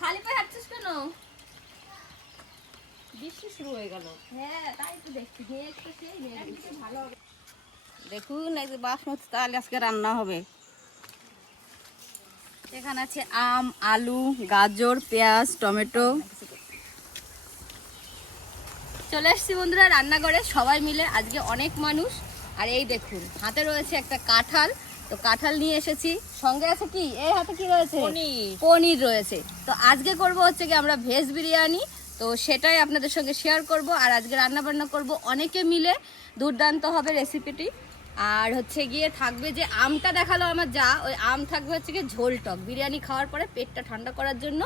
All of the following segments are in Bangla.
খালি পায়ে হাঁটছিস কেন? বৃষ্টি শুরু হয়ে গেল। হ্যাঁ তাই তো দেখছি, ভালো হবে। দেখুন এই যে বাসমতি চাল আজকে রান্না হবে। এখানে আছে আম, আলু, গাজর, পেঁয়াজ, টমেটো। চলে এসছি বন্ধুরা রান্নাঘরে সবাই মিলে, আজকে অনেক মানুষ। আর এই দেখুন হাতে রয়েছে একটা কাঁঠাল, তো কাঁঠাল নিয়ে এসেছি। সঙ্গে আছে কি, এই হাতে কি রয়েছে? পনির রয়েছে। তো আজকে করব হচ্ছে কি আমরা ভেজ বিরিয়ানি, তো সেটাই আপনাদের সঙ্গে শেয়ার করব। আর আজকে রান্না বান্না করব অনেকে মিলে, দুর্দান্ত হবে রেসিপিটি। আর হচ্ছে গিয়ে থাকবে যে আমটা দেখালো আমার যা, ওই আম থাকবে হচ্ছে গিয়ে ঝোল টক। বিরিয়ানি খাওয়ার পরে পেটটা ঠান্ডা করার জন্য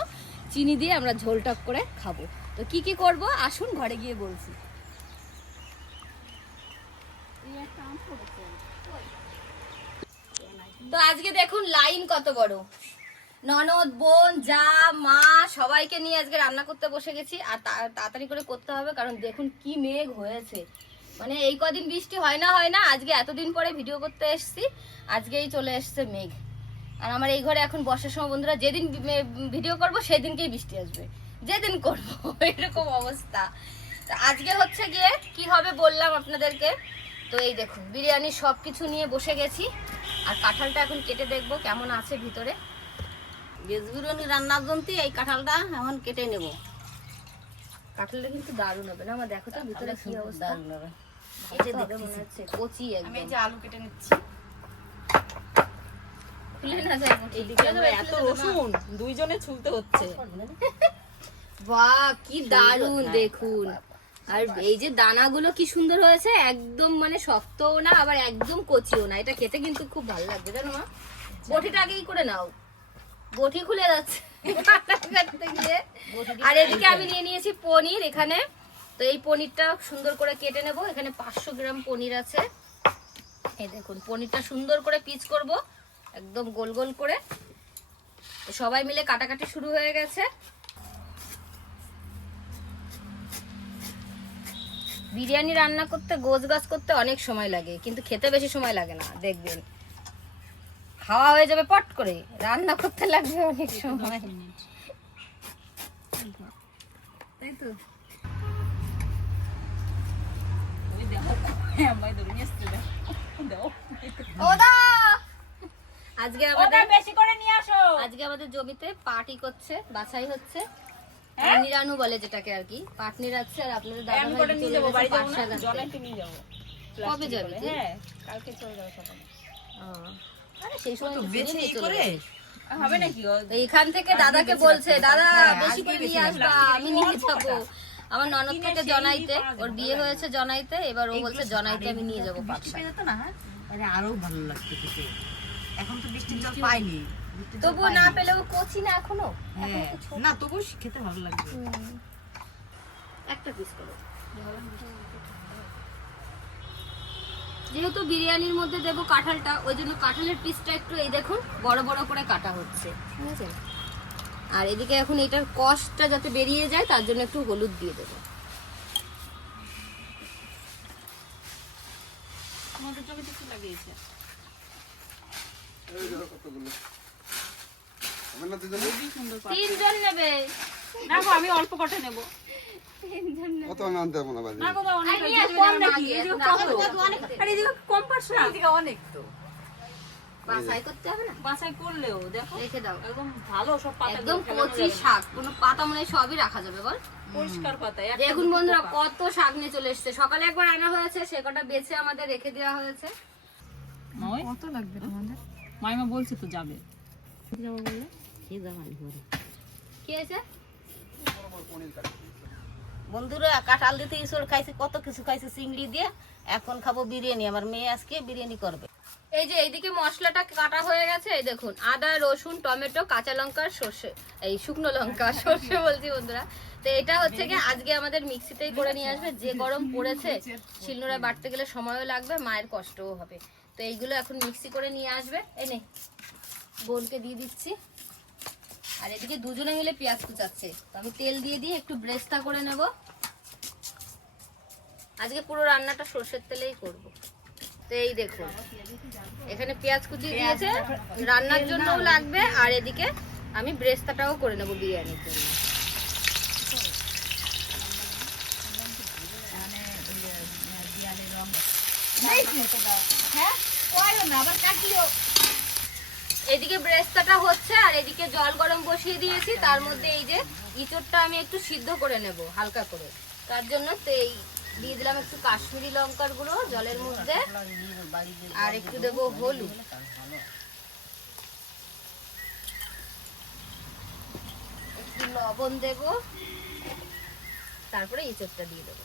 চিনি দিয়ে আমরা ঝোল টক করে খাবো। তো কি কি করব আসুন ঘরে গিয়ে বলছি। তো আজকে দেখুন লাইন কত বড়, ননদ, বোন, যা, মা সবাইকে নিয়ে আজকে রান্না করতে বসে গেছি। আর তাড়াতাড়ি করে করতে হবে, কারণ দেখুন কি মেঘ হয়েছে। মানে এই কদিন বৃষ্টি হয় না, আজকে এতদিন পরে ভিডিও করতে এসছি, আজকেই চলে এসছে মেঘ। আর আমার এই ঘরে এখন বর্ষার সময় বন্ধুরা, যেদিন ভিডিও করব সেদিনকেই বৃষ্টি আসবে, যেদিন করবো এরকম অবস্থা। তো আজকে হচ্ছে গিয়ে কি হবে বললাম আপনাদেরকে। তো এই দেখুন বিরিয়ানি সব কিছু নিয়ে বসে গেছি। আর কাঁঠালটা এখন কেটে দেখবো কেমন আছে ভিতরে। ভেজ বিরিয়ানি রান্নার জন্য এই কাঁঠালটা এখন কেটে নেব। কাঁঠালটা কিন্তু দারুণ হবে না? আমার দেখো তো ভিতরে কি অবস্থা। কেটে দেখে মনে হচ্ছে কচি একদম। আমি এই যে আলু কেটে নিচ্ছি। খুলে না যায়, এইদিকে আমরা এত রসুন দুইজনে ছুলতে হচ্ছে। বাহ কি দারুণ দেখুন। আর এই যে দানাগুলো কি সুন্দর হয়েছে, একদম মানে শক্তও না আবার একদম কচিও না। এটা খেতে কিন্তু খুব ভালো লাগবে জানো মা। বটিটা আগেই করে নাও, বটি খুলে যাচ্ছে কাটতে গিয়ে। আর এদিকে আমি নিয়ে নিয়েছি পনির এখানে। তো এই পনিরটা সুন্দর করে কেটে নেব। এখানে 500 গ্রাম পনির আছে। এই দেখুন পনিরটা সুন্দর করে পিস করব, একদম গোল গোল করে। সবাই মিলে কাটাকাটি শুরু হয়ে গেছে। বিরিয়ানি রান্না করতে গোছগাছ করতে অনেক সময় লাগে, কিন্তু খেতে বেশি সময় লাগে না। দেখবেন খাওয়া হয়ে যাবে পট করে, রান্না করতে লাগবে অনেক সময়, তাই তো। আজকে আমাদের বেশি করে নিয়ে আসো। আজকে আমাদের জমিতে পাটি করছে, বাছাই হচ্ছে। নিরানু বলে যেটাকে আর কি, পাটনির আছে। আর আপনাদের দাদা ভাই নিয়ে যাবো বাড়ি যাবো না, জলাইতে নিয়ে যাবো। কবে যাবে? হ্যাঁ কালকে চলে যাবো সকালে। আরে সেই সময় তো বেশি করে হবে নাকি? এইখান থেকে দাদাকে বলছে, দাদা বেশি করে নিয়ে আসবা, আমি নিয়ে যাবো। আমার ননদ থেকে জনাইতে, ওর বিয়ে হয়েছে জনাইতে, এবার ও বলছে জনাইতে আমি নিয়ে যাবো পাটশাক। আরো ভালো লাগছে খেতে। এখন তো বৃষ্টির জল পাইনি, তবুও না পেলেও কচি না এখনো, না তবুও খেতে ভালো লাগবে। একটা পিস করো, যেহেতু বিরিয়ানির মধ্যে দেবো কাঁঠালটা, ওই জন্য কাঁঠালের পিসটা একটু এই দেখুন বড় বড় করে কাটা হচ্ছে, ঠিক আছে। আর এদিকে এখন এটার কষটা যাতে বেরিয়ে যায় তার জন্য একটু হলুদ দিয়ে দেবো। তিনজন নেবে? আমি অল্প কটা নেবো। কত আনতে হবে না বাজে? অনেক তো বাছাই করতে হবে না? বাছাই করলেও দেখো রেখে দাও, একদম ভালো সব পাতা, একদম কচি শাক, কোনো পাতা মনে হয় সবই রাখা যাবে বল। পরিষ্কার পাতা। দেখুন বন্ধুরা কত শাক নিয়ে চলে এসেছে। সকালে একবার আনা হয়েছে, সে কটা বেছে আমাদের রেখে দেওয়া হয়েছে। কত লাগবে তোমাদের? মাইমা বলছে তো যাবে। যাবো বললে কি আছে বন্ধুরা? কাঁঠাল দিতে ইসর খাইছি, কত কিছু খাইছি চিংড়ি দিয়ে। এখন খাবো বিরিয়ানি। আমার মেয়ে আজকে বিরিয়ানি করবে। এই যে এইদিকে মশলাটা কাটা হয়ে গেছে। এই দেখুন আদা, রসুন, টমেটো, কাঁচা লঙ্কা, সর্ষে, এই শুকনো লঙ্কা, সর্ষে বলছি বন্ধুরা। তো এটা হচ্ছে কি আজকে আমাদের মিক্সিতেই করে নিয়ে আসবে। যে গরম পড়েছে, শিলনোড়ায় বাটতে গেলে সময়ও লাগবে, মায়ের কষ্টও হবে। তো এইগুলো এখন মিক্সি করে নিয়ে আসবে। এনে বোনকে দিয়ে দিচ্ছি। আর এদিকে দুজনে মিলে পেঁয়াজ কুচাচ্ছে, তো আমি তেল দিয়ে দিয়ে একটু ব্রেস্তা করে নেব। আজকে পুরো রান্নাটা সর্ষের তেলেই করব। তো এই দেখুন এখানে পেঁয়াজ কুচি দিয়েছে, রান্নার জন্যও লাগবে। আর এদিকে আমি ব্রেস্তাটাও করে নেবো বিরিয়ানির জন্য। এদিকে ব্রেস্তাটা হচ্ছে আর এদিকে জল গরম বসিয়ে দিয়েছি, তার মধ্যে এই যে ইঁচড়টা আমি একটু সিদ্ধ করে নেব হালকা করে। তার জন্য তো এই দিয়ে দিলাম একটু কাশ্মীরি লঙ্কার গুঁড়ো জলের মধ্যে, আর একটু দেবো হলুদ, একটু লবণ দেব, তারপরে ইঁচড়টা দিয়ে দেবো।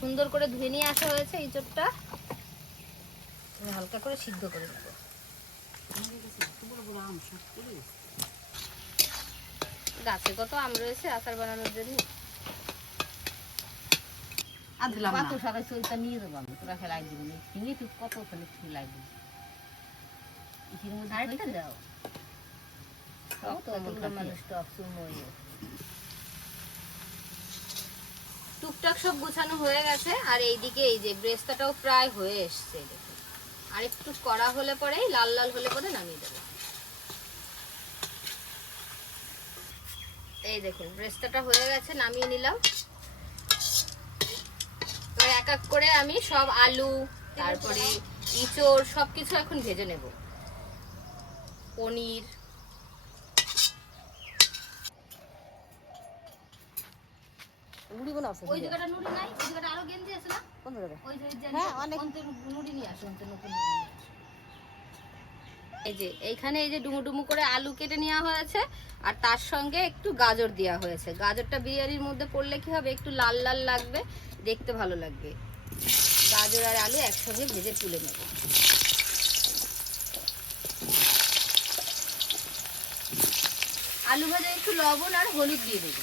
সুন্দর করে ধুয়ে নিয়ে আসা হয়েছে ইঁচড়টা, হালকা করে সিদ্ধ করে নেব। গাছে কত আম রয়েছে আচার বানানোর জন্য। কত সবাই চলতে নিয়ে যাবো আমি, তোরা ফেলাই দিবি চিনি তুই কত ফেলাই দিবি। দাও টুকটাক সব গোছানো হয়ে গেছে, আর এইদিকে এই যে ব্রেস্তাটাও প্রায় হয়ে এসছে। দেখুন আর একটু কড়া হলে পরেই লাল লাল হলে পরে নামিয়ে দেবো। এই দেখুন ব্রেস্তাটা হয়ে গেছে, নামিয়ে নিলাম। এবার এক এক করে আমি সব আলু, তারপরে ইঁচড় সবকিছু এখন ভেজে নেব। পনির, ওই জায়গাটা নুড়ি নাই, ওই জায়গাটা আরো গেঞ্জি আছে না? কোন জায়গায়? ওই যে হ্যাঁ, অনেক। নুড়ি নিয়ে আসো, নতুন নুড়ি নিয়ে আসো। এই যে এইখানে এই যে ডুমু ডুমু করে আলু কেটে নেওয়া হয়েছে, আর তার সঙ্গে একটু গাজর দেওয়া হয়েছে। গাজরটা বিরিয়ানির মধ্যে পড়লে কি হবে, একটু লাল লাল লাগবে, দেখতে ভালো লাগবে। গাজর আর আলু একসঙ্গে ভেজে তুলে নেব। আলু ভাজা একটু লবণ আর হলুদ দিয়ে দেবো।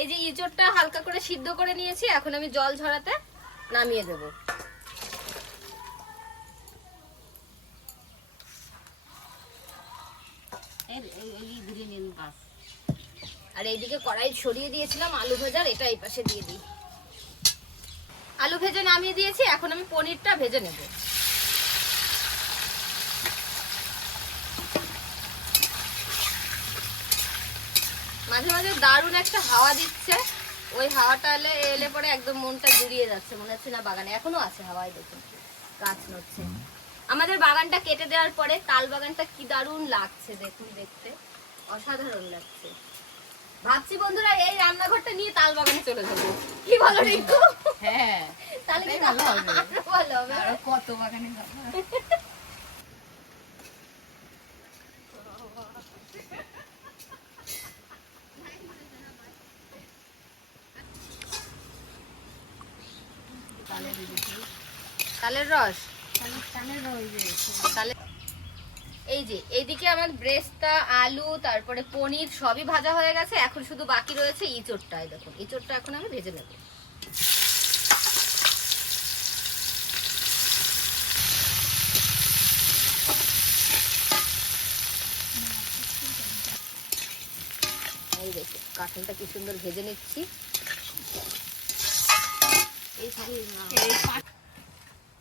এই যে ইঁচড়টা হালকা করে সিদ্ধ করে নিয়েছি, এখন আমি জল ঝরাতে নামিয়ে দেব। আর এইদিকে কড়াই ছড়িয়ে দিয়েছিলাম আলু ভাজার, এটা এই পাশে দিয়ে দিই। আলু ভেজে নামিয়ে দিয়েছি, এখন আমি পনিরটা ভেজে নেব। মাঝে মাঝে দারুণ একটা হাওয়া দিচ্ছে, ওই হাওয়াটা এলে পরে একদম মনটা জুড়িয়ে যাচ্ছে, মনে হচ্ছে না বাগানে এখনো আছে হাওয়ায়। দেখুন গাছ নড়ছে। আমাদের বাগানটা কেটে দেওয়ার পরে তাল বাগানটা কি দারুণ লাগছে, দেখুন দেখতে অসাধারণ লাগছে। ভাবছি বন্ধুরা এই রান্নাঘরটা নিয়ে তাল বাগানে চলে যাবো, কি বলো রিঙ্কু? হ্যাঁ, তাহলে কি ভালো হবে, আরো ভালো হবে। আরো কত বাগানে যাবো। তালের রস, এই যে এইদিকে আমার ব্রেস্তা, আলু, তারপরে পনির সবই ভাজা হয়ে গেছে। এখন শুধু বাকি রয়েছে ইঁচড়টা। দেখুন ইঁচড়টা এখন আমি ভেজে নেব। এই দেখুন কাঁঠালটা কি সুন্দর ভেজে নিচ্ছি।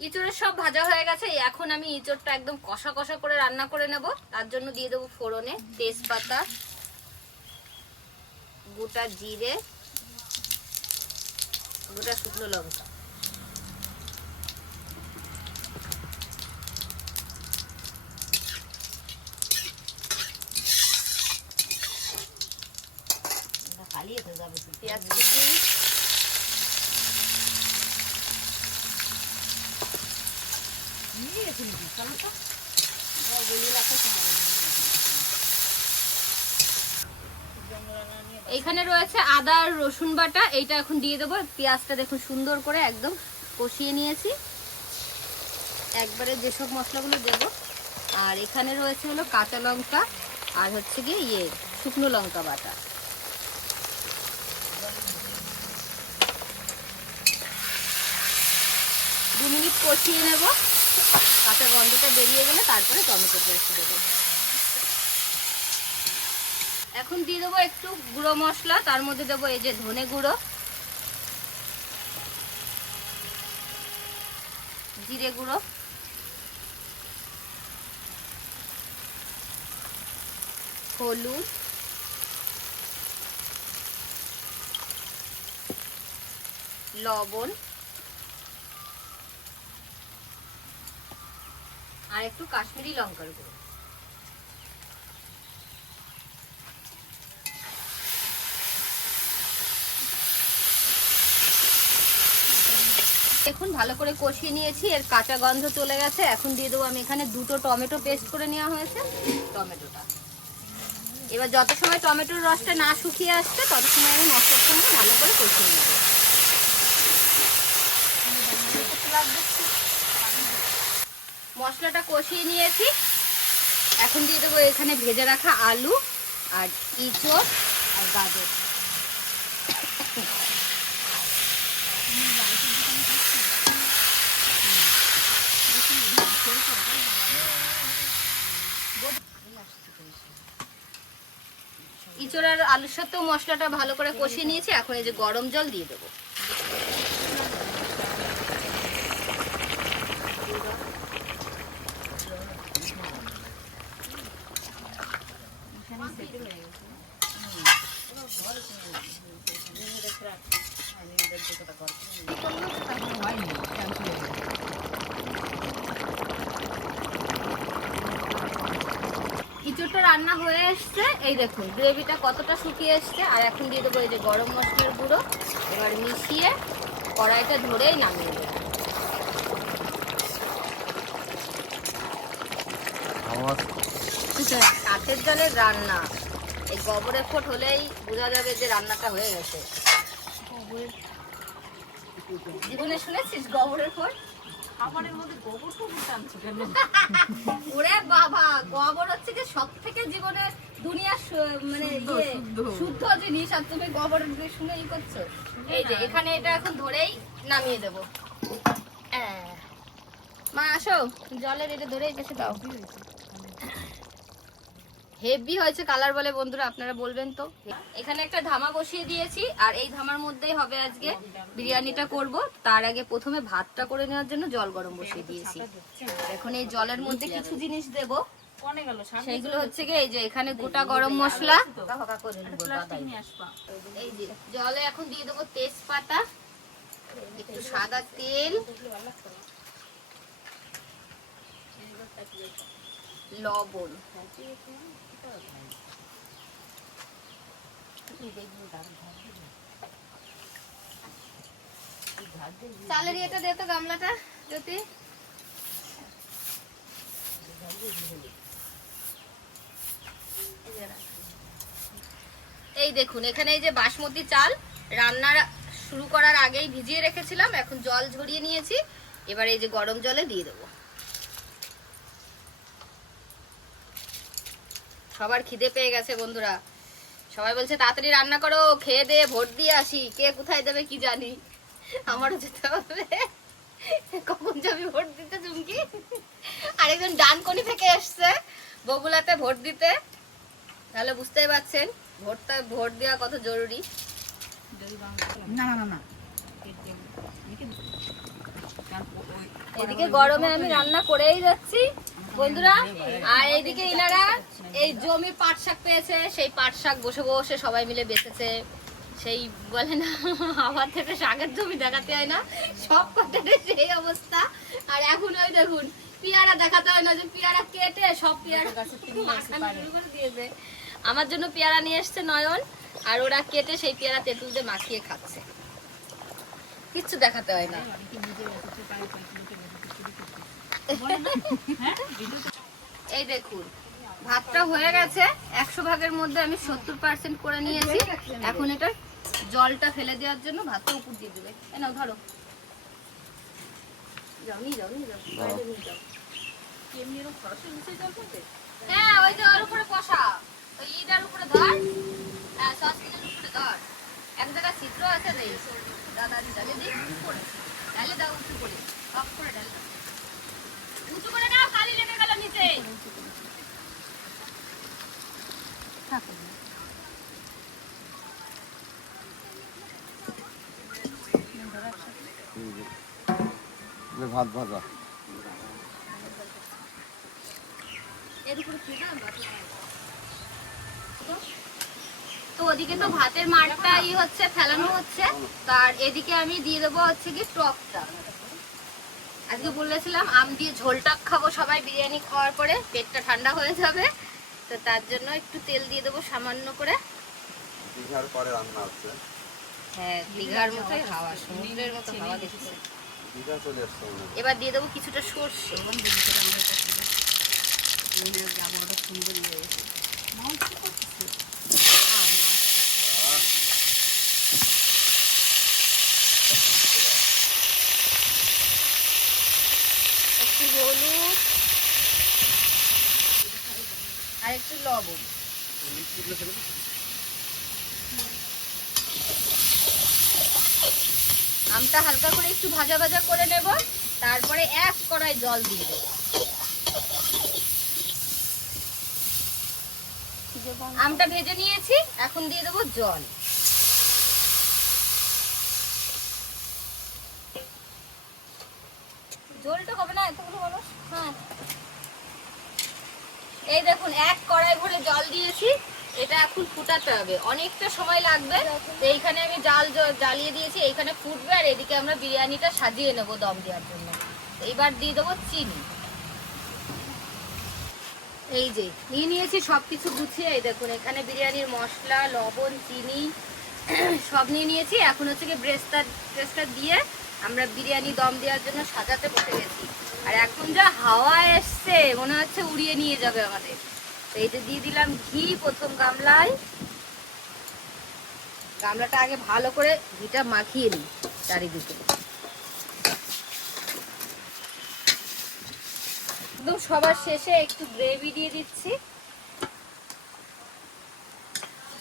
ইঁচড়ের সব ভাজা হয়ে গেছে, এখন আমি ইঁচড়টা একদম কষা কষা করে রান্না করে নেব। তার জন্য দিয়ে দেবো ফোড়নে তেজপাতা, গোটা জিরে, গোটা শুকনো লঙ্কা, পেঁয়াজ কুচি, এইখানে রয়েছে আদা আর রসুন বাটা, এইটা এখন দিয়ে দেবো। পেঁয়াজটা দেখুন সুন্দর করে একদম কষিয়ে নিয়েছি, একবারে যেসব মশলাগুলো দেব। আর এখানে রয়েছে হলো কাঁচা লঙ্কা আর হচ্ছে গিয়ে শুকনো লঙ্কা বাটা। 2 মিনিট কষিয়ে নেব। কাঁচা গন্ধটা বেরিয়ে গেলে তারপরে টমেটো পেস্ট দেবো। এখন দিয়ে দেবো একটু গুঁড়ো মশলা, তার মধ্যে দেবো এই যে ধনে গুঁড়ো, জিরে গুঁড়ো, হলুদ, লবণ আর একটু কাশ্মীরি লঙ্কার গুঁড়ো। দেখুন ভালো করে কষিয়ে নিয়েছি, এর কাঁচা গন্ধ চলে গেছে। এখন দিয়ে দেবো আমি এখানে 2টো টমেটো পেস্ট করে নেওয়া হয়েছে, টমেটোটা। এবার যত সময় টমেটোর রসটা না শুকিয়ে আসছে তত সময় আমি মশলার সঙ্গে ভালো করে কষিয়ে নেব। মশলাটা কষিয়ে নিয়েছি, এখন দিয়ে দেবো এখানে ভেজে রাখা আলু আর ইঁচড় আর গাজর। ইঁচড় আর আলুর সাথেও মশলাটা ভালো করে কষিয়ে নিয়েছি। এখন এই যে গরম জল দিয়ে দেবো। ইঁচড়টা রান্না হয়ে এসছে, এই দেখুন গ্রেভিটা কতটা শুকিয়ে এসছে। আর এখন দিয়ে দেবো এই যে গরম মশলার গুঁড়ো, এবার মিশিয়ে কড়াইটা ধরেই নামিয়ে দেবো। কাঠের জলের রান্না, এই গোবরের ফোঁট হলেই বোঝা যাবে যে রান্নাটা হয়ে গেছে। জীবনে শুনেছিস গোবরের ফোঁট? ওরে বাবা, গোবর হচ্ছে যে সবথেকে জীবনের দুনিয়ার মানে শুদ্ধ জিনিস, আর তুমি গোবরের শুনে ই করছো। এই যে এখানে এটা এখন ধরেই নামিয়ে দেবো। মা আসো, জলের এটা ধরেই কাছে দাও। হেভি হয়েছে কালার বলে বন্ধুরা, আপনারা বলবেন তো। এখানে একটা ধামা বসিয়ে দিয়েছি, আর এই ধামার মধ্যেই হবে আজকে বিরিয়ানিটা করব। তার আগে প্রথমে ভাতটা করে নেওয়ার জন্য জল গরম বসিয়ে দিয়েছি। এখন এই জলের মধ্যে কিছু জিনিস দেব, সেইগুলো হচ্ছে কি এই যে এখানে গোটা গরম মশলা, এই যে জলে এখন দিয়ে দেবো তেজপাতা, একটু সাদা তেল, লবণ, চালের এটা দে তো গামলাটা জ্যোতি। এই দেখুন এখানে এই যে বাসমতি চাল রান্নার শুরু করার আগেই ভিজিয়ে রেখেছিলাম, এখন জল ঝরিয়ে নিয়েছি। এবার এই যে গরম জলে দিয়ে দেবো। সবার খিদে পেয়ে গেছে বন্ধুরা, সবাই বলছে তাড়াতাড়ি রান্না করো, খেয়ে দিয়ে ভোট দিয়ে আসি। কে কোথায় দেবে কি জানি, আমারও যেতে হবে। কখন যাবি ভোট দিতে চুমকি? আরেকজন ডানকনি থেকে এসছে বগুলাতে ভোট দিতে, তাহলে বুঝতেই পারছেন ভোট দেওয়া কত জরুরি। এদিকে গরমে আমি রান্না করেই যাচ্ছি বন্ধুরা, আর এইদিকে ইনারা এই জমির পাট শাক পেয়েছে, সেই পাট শাক বসে বসে সবাই মিলে বেঁচেছে। সেই বলে না আমার থেকে শাকের জমি দেখাতে হয় না, সব কটাতে সেই অবস্থা। আর এখন ওই দেখুন পেয়ারা দেখাতে হয় না, যে পেয়ারা কেটে সব পেয়ারা দিয়েছে। আমার জন্য পেয়ারা নিয়ে এসছে নয়ন, আর ওরা কেটে সেই পেয়ারা তেঁতুল দিয়ে মাখিয়ে খাচ্ছে, কিচ্ছু দেখাতে হয় না। এই দেখুন ভাতটা হয়ে গেছে, 100 ভাগের মধ্যে আমি 70% করে নিয়েছি। এখন এটা জলটা ফেলে দেওয়ার জন্য ভাতটা উপর দিয়ে দেবে। নাও ধরো, যাও নিয়ে যাও, নিয়ে যাও, বাইরে নিয়ে যাও। হ্যাঁ ওই যে ওর উপরে বসা, ওই ইটার উপরে ধর, হ্যাঁ সসপ্যানের উপরে ধর। এক জায়গায় ছিদ্র আছে, দেই দাদা দিদি উপরে ঢালে দাও, উপরে করে অফ করে ঢালে দাও। উঁচু করে নাও, খালি লেগে গেল নিচে। ভাত ভাজা এর উপরে কি না তো ওদিকে তো ভাতের মারটা হচ্ছে ফেলানো হচ্ছে, তার এদিকে আমি দিয়ে দেবো হচ্ছে কি টকটা। আজকে বলেছিলাম আম দিয়ে ঝোল টক খাবো সবাই বিরিয়ানি খাওয়ার পরে, পেটটা ঠান্ডা হয়ে যাবে, তো তার জন্য একটু তেল দিয়ে দেবো সামান্য করে। দীঘার পরে রান্না হচ্ছে। হ্যাঁ, দীঘার মতোই হাওয়া, সমুদ্রের মতো হাওয়া দেখছে। দীঘা চলে আসছে মনে হয়। এবার দিয়ে দেবো কিছুটা সর্ষে। একটু হলুদ আর একটু লবণ। আমটা হালকা করে একটু ভাজা ভাজা করে নেব, তারপরে এক কড়াই জল দিয়ে দেবো। আমটা ভেজে নিয়েছি, এখন দিয়ে দেবো জল। জলটা হবে না এতগুলো মানুষ। হ্যাঁ, এই দেখুন এক কড়াই ভরে জল দিয়েছি, এটা এখন ফুটাতে হবে, অনেকটা সময় লাগবে। তো এইখানে আমি জ্বালিয়ে দিয়েছি, এইখানে ফুটবে, আর এদিকে আমরা বিরিয়ানিটা সাজিয়ে নেব দম দেওয়ার জন্য। এইবার দিয়ে দেবো চিনি। এই যে নিয়ে নিয়েছি সবকিছু গুছিয়ে, এই দেখুন এখানে বিরিয়ানির মশলা, লবণ, চিনি সব নিয়ে নিয়েছি। এখন হচ্ছে কি ব্রেস্তা দিয়ে আমরা বিরিয়ানি দম দেওয়ার জন্য সাজাতে বসে গেছি। আর এখন যা হাওয়া এসছে মনে হচ্ছে উড়িয়ে নিয়ে যাবে আমাদের। তো এই যে দিয়ে দিলাম ঘি প্রথম গামলায়। গামলাটা আগে ভালো করে ঘিটা মাখিয়ে নিই চারিদিকে। একদম সবার শেষে একটু গ্রেভি দিয়ে দিচ্ছি।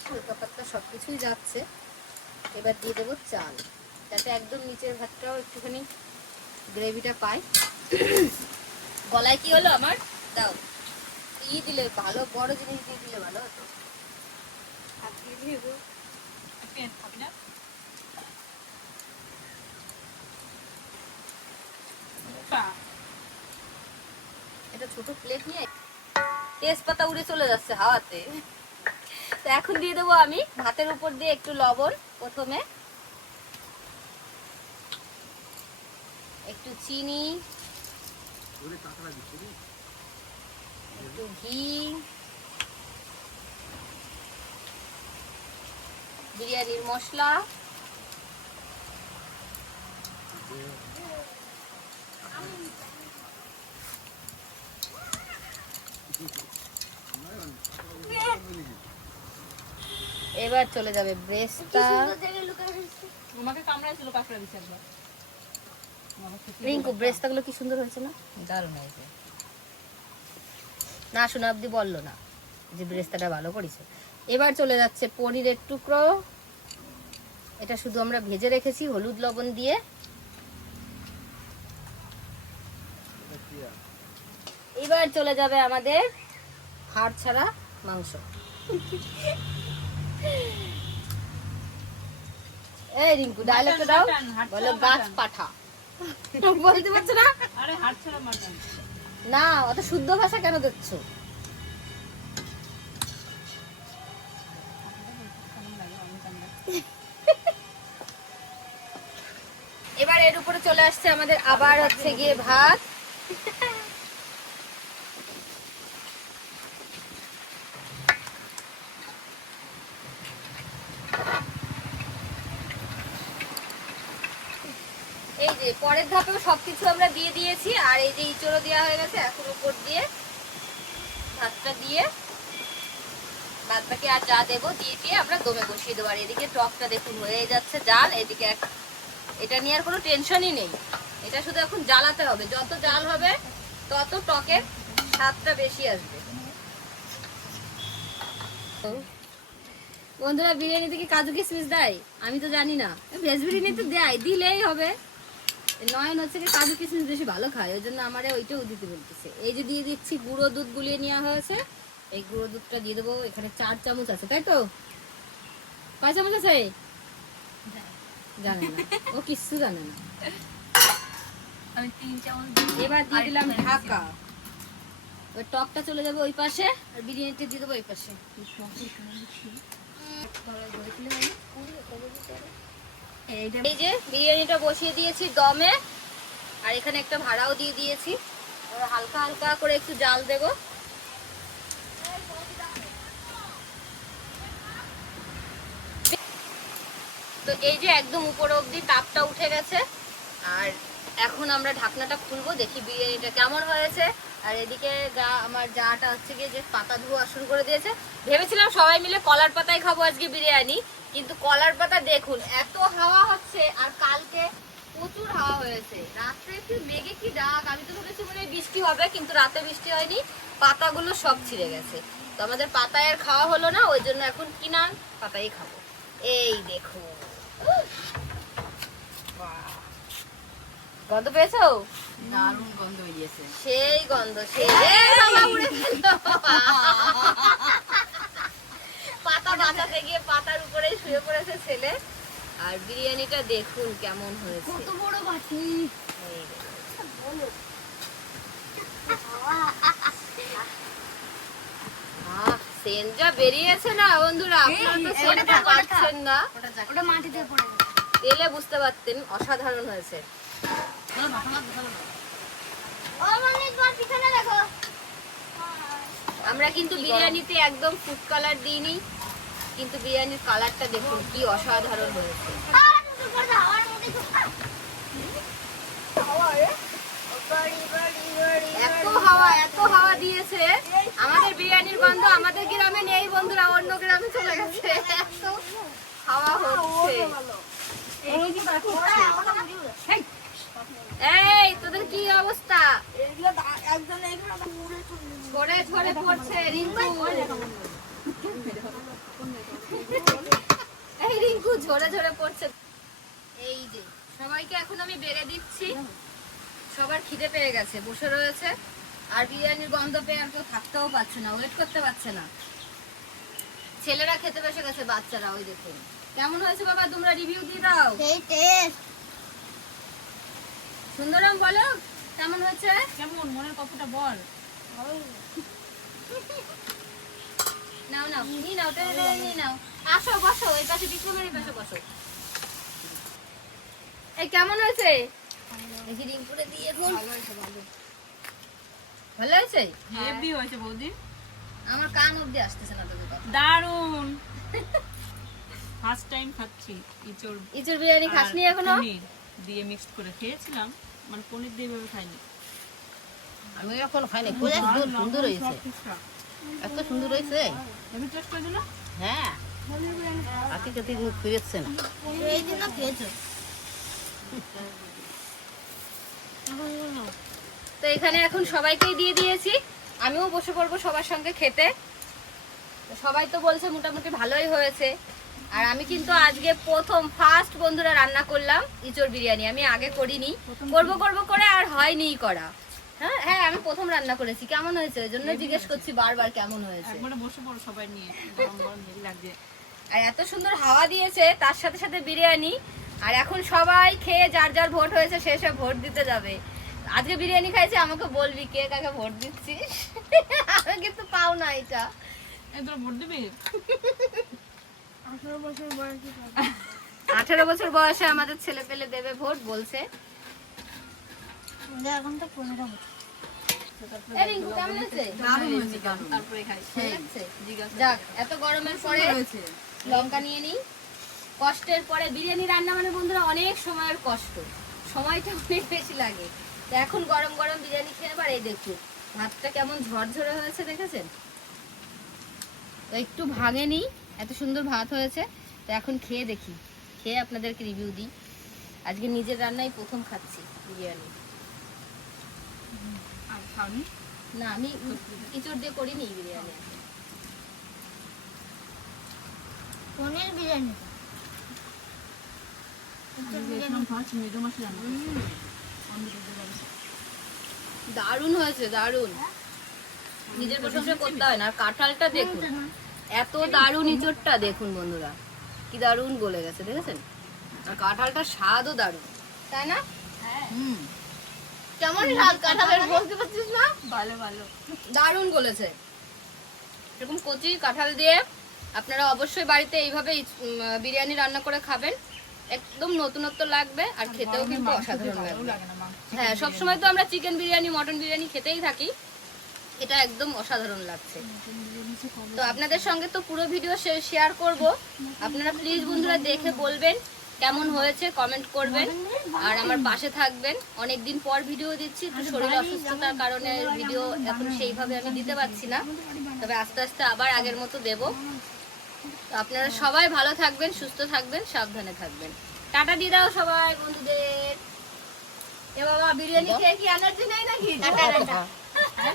হালকা পাতলা সবকিছুই যাচ্ছে। এবার দিয়ে দেবো চাল, যাতে একদম নিচের ভাতটাও একটুখানি গ্রেভিটা পাই। গলায় কি হলো আমার? দাও, দিলে ভালো, বড় জিনিস দিয়ে দিলে ভালো হতো। এটা ছোট প্লেট নিয়ে তেজপাতা উড়ে চলে যাচ্ছে হাওয়াতে। তো এখন দিয়ে দেবো আমি ভাতের উপর দিয়ে একটু লবণ, প্রথমে একটু চিনি, একটু ঘি, বিরিয়ানির মশলা, এবার চলে যাবে ব্রেস্তা। রিঙ্কু ব্রেস্তা গুলো কি সুন্দর হয়েছে না? দারুণ হয়েছে না? শোনা অব্দি বললো না যে ব্রেস্তাটা ভালো করেছে। এবার চলে যাচ্ছে পনিরের টুকরো, এটা শুধু আমরা ভেজে রেখেছি হলুদ লবণ দিয়ে। এবার চলে যাবে আমাদের হাড় ছাড়া মাংস। এই রিঙ্কু ডায়লগটা দাও, বলো গাছ পাঠা। বলতে পারছো না? আরে হাড় ছাড়া মাটন না, অত শুদ্ধ ভাষা কেন দিচ্ছ? এবার এর উপরে চলে আসছে আমাদের আবার হচ্ছে গিয়ে ভাত। এই যে পরের ধাপেও সবকিছু আমরা দিয়ে দিয়েছি, আর এই যে ইঁচড়ও দেওয়া হয়ে গেছে। এখন উপর দিয়ে ভাতটা দিয়ে বাদ বাকি আর যা দেবো দিয়ে আমরা দমে বসিয়ে দেবো। আর এদিকে টকটা দেখুন হয়ে যাচ্ছে জাল। এদিকে এটা নিয়ে আর কোনো টেনশনই নেই, এটা শুধু এখন জ্বালাতে হবে। যত জাল হবে তত টকের স্বাদটা বেশি আসবে। বন্ধুরা, বিরিয়ানিতে কি কাজু কিশমিশ দেয়? আমি তো জানি না। ভেজ বিরিয়ানিতে দেয়, দিলেই হবে। নয়ন হচ্ছে কি কাজু কিশমিশ বেশি ভালো খায়, ওই জন্য আমারে ওইটাও দিতে বলতেছে। এই যে দিয়ে দিচ্ছি গুঁড়ো দুধ গুলিয়ে নেওয়া হয়েছে, এই গুঁড়ো দুধটা দিয়ে দেবো। এখানে 4 চামচ আছে, তাই তো? কয় চামচ আছে? জানে না, ও কিচ্ছু জানে না। আমি 3 চামচ এবার দিয়ে দিলাম ঢাকা। ওই টকটা চলে যাবে ওই পাশে, আর বিরিয়ানিটা দিয়ে দেবো ওই পাশে। এই যে বিরিয়ানিটা বসিয়ে দিয়েছি দমে, আর এখানে একটা ভাড়াও দিয়ে দিয়েছি। এবার হালকা হালকা করে একটু জাল দেব। তো এই যে একদম উপর অবধি তাপটা উঠে গেছে, আর এখন আমরা ঢাকনাটা খুলবো, দেখি বিরিয়ানিটা কেমন হয়েছে। আর এদিকে আমার জাটা হচ্ছে গিয়ে যে পাতা ধোয়া শুরু করে দিয়েছে। ভেবেছিলাম সবাই মিলে কলার পাতায় খাবো আজকে বিরিয়ানি, কিন্তু কলার পাতা দেখুন এত হাওয়া হচ্ছে, আর কালকে প্রচুর হাওয়া হয়েছে। রাত্রে একটু মেঘে কি ডাক, আমি তো ভেবেছি মনে হয় বৃষ্টি হবে, কিন্তু রাতে বৃষ্টি হয়নি, পাতাগুলো সব ছিঁড়ে গেছে। তো আমাদের পাতায় আর খাওয়া হলো না, ওই জন্য এখন কিনা পাতাই খাবো। এই দেখো, গন্ধ পেয়েছো? দারুণ গন্ধ হয়েছে। সেই গন্ধ, সেই বাবা উড়ে গেল। পাতা বাঁচাতে গিয়ে পাতার উপরে শুয়ে পড়েছে ছেলে। আর বিরিয়ানিটা দেখুন কেমন হয়েছে, কত বড় বাটি। সেন্ট যা বেরিয়েছে না বন্ধুরা, আপনারা তো সেন্টটা পাচ্ছেন না, ওটা মাটিতে পড়ে গেছে। পেলে বুঝতে পারতেন অসাধারণ হয়েছে। আমরা কিন্তু বিরিয়ানিতে একদম ফুড কালার দিইনি, কিন্তু বিরিয়ানির কালারটা দেখুন কি অসাধারণ হয়েছে। এত হাওয়া দিয়েছে, আমাদের বিরিয়ানির গন্ধ আমাদের গ্রামে নেই বন্ধুরা, অন্য গ্রামে চলে গেছে। এত হাওয়া হচ্ছে। এই তোদের কি অবস্থা? ঝরে ঝরে পড়ছে রিঙ্কু। এই রিঙ্কু ঝরে ঝরে পড়ছে। এই যে সবাইকে এখন আমি বেড়ে দিচ্ছি, সবার খিদে পেয়ে গেছে, বসে রয়েছে। আর বিরিয়ানির গন্ধ পেয়ে আর কেউ থাকতেও পারছে না, ওয়েট করতে পারছে না। ছেলেরা খেতে বসে গেছে, বাচ্চারা। ওই দেখুন কেমন হয়েছে বাবা, তোমরা রিভিউ দিয়ে দাও। সুন্দরম বলো কেমন হয়েছে? কেমন মনের কথাটা বল। নাও নাও নিয়ে নাও, টেনে নিয়ে নাও। আসো বসো, এই পাশে বিক্রমের এই পাশে বসো। এই কেমন হয়েছে? দেখি রিঙ্কুরে দিয়ে এখন। ভালো হয়েছে? হেভি হয়েছে বৌদি, আমার কান অবধি আসতেছে না তোদের কথা। দারুণ। ফার্স্ট টাইম খাচ্ছি ইঁচড় বিরিয়ানি খাসনি এখনো? পনির দিয়ে মিক্সড করে খেয়েছিলাম, মানে পনির দিয়ে ভাবে খাইনি। আমি এখন খাইনি, খুব সুন্দর হয়েছে, এত সুন্দর হয়েছে। তুমি টেস্ট করে দিল? হ্যাঁ, কাকি কাকি মুখ ফিরেছে না। এই দিন খেয়েছো? তো এখানে এখন সবাইকেই দিয়ে দিয়েছি, আমিও বসে পড়বো সবার সঙ্গে খেতে। তো সবাই তো বলছে মোটামুটি ভালোই হয়েছে। আর আমি কিন্তু আজকে ফার্স্ট বন্ধুরা রান্না করলাম ইঁচড় বিরিয়ানি। আমি আগে করিনি, করব করে আর হয়নি করা। হ্যাঁ হ্যাঁ, আমি প্রথম রান্না করেছি। কেমন হয়েছে ওই জন্য জিজ্ঞেস করছি বারবার কেমন হয়েছে। একবারে বসে পড়ো সবাই নিয়ে, গরম গরম হেভি লাগছে। আর এত সুন্দর হাওয়া দিয়েছে, তার সাথে সাথে বিরিয়ানি। আর এখন সবাই খেয়ে যার যার ভোট হয়েছে শেষে ভোট দিতে যাবে। আজকে বিরিয়ানি খাইছে, আমাকে বলবি কে কাকে ভোট দিচ্ছিস। আমি কিন্তু পাও না এটা। এই তোরা ভোট দিবি? 18 বছর বয়সে আমাদের ছেলে পেলে দেবে ভোট বলছে। এখন তো 15 বছর। এই রিঙ্কু কেমন হয়েছে? তারপরে খাই। ভালো লাগছে? যাক, এত গরমের পরে লঙ্কা নিয়ে নিই। কষ্টের পরে বিরিয়ানি রান্না মানে বন্ধুরা অনেক সময়ের কষ্ট, সময়টা অনেক বেশি লাগে। তো এখন গরম গরম বিরিয়ানি খেয়ে এবার এই দেখুন ভাতটা কেমন ঝরঝরে হয়েছে, দেখেছেন তো? একটু ভাঙেনি, এত সুন্দর ভাত হয়েছে। তো এখন খেয়ে দেখি, খেয়ে আপনাদেরকে রিভিউ দিই। আজকে নিজের রান্নাই প্রথম খাচ্ছি বিরিয়ানি। আর খাওনি? না, আমি ইঁচড় দিয়ে করিনি বিরিয়ানি। পনির বিরিয়ানি দারুণ হয়েছে, দারুণ। নিজের প্রশংসা করতে হয় না। আর কাঁঠালটা দেখুন, এত দারুণ ইঁচড়টা দেখুন বন্ধুরা, কি দারুণ গলে গেছে, দেখেছেন? আর কাঁঠালটার স্বাদও দারুণ, তাই না? কেমন স্বাদ কাঁঠালের বলতে পারছিস না? ভালো ভালো। দারুণ গলেছে। এরকম কচি কাঁঠাল দিয়ে আপনারা অবশ্যই বাড়িতে এইভাবে বিরিয়ানি রান্না করে খাবেন, একদম নতুনত্ব লাগবে আর খেতেও কিন্তু অসাধারণ লাগবে। হ্যাঁ, সবসময় তো আমরা চিকেন বিরিয়ানি, মটন বিরিয়ানি খেতেই থাকি, এটা একদম অসাধারণ লাগছে। তো আপনাদের সঙ্গে তো পুরো ভিডিও শেয়ার করব, আপনারা প্লিজ বন্ধুরা দেখে বলবেন কেমন হয়েছে, কমেন্ট করবেন আর আমার পাশে থাকবেন। অনেকদিন পর ভিডিও দিচ্ছি, তো শরীর অসুস্থতার কারণে ভিডিও এখন সেইভাবে আমি দিতে পারছি না, তবে আস্তে আস্তে আবার আগের মতো দেব। তো আপনারা সবাই ভালো থাকবেন, সুস্থ থাকবেন, সাবধানে থাকবেন। টাটা দিয়ে দাও সবাই বন্ধুদের। এ বাবা, বিরিয়ানি খেয়ে কি এনার্জি নেই নাকি? Tata tata.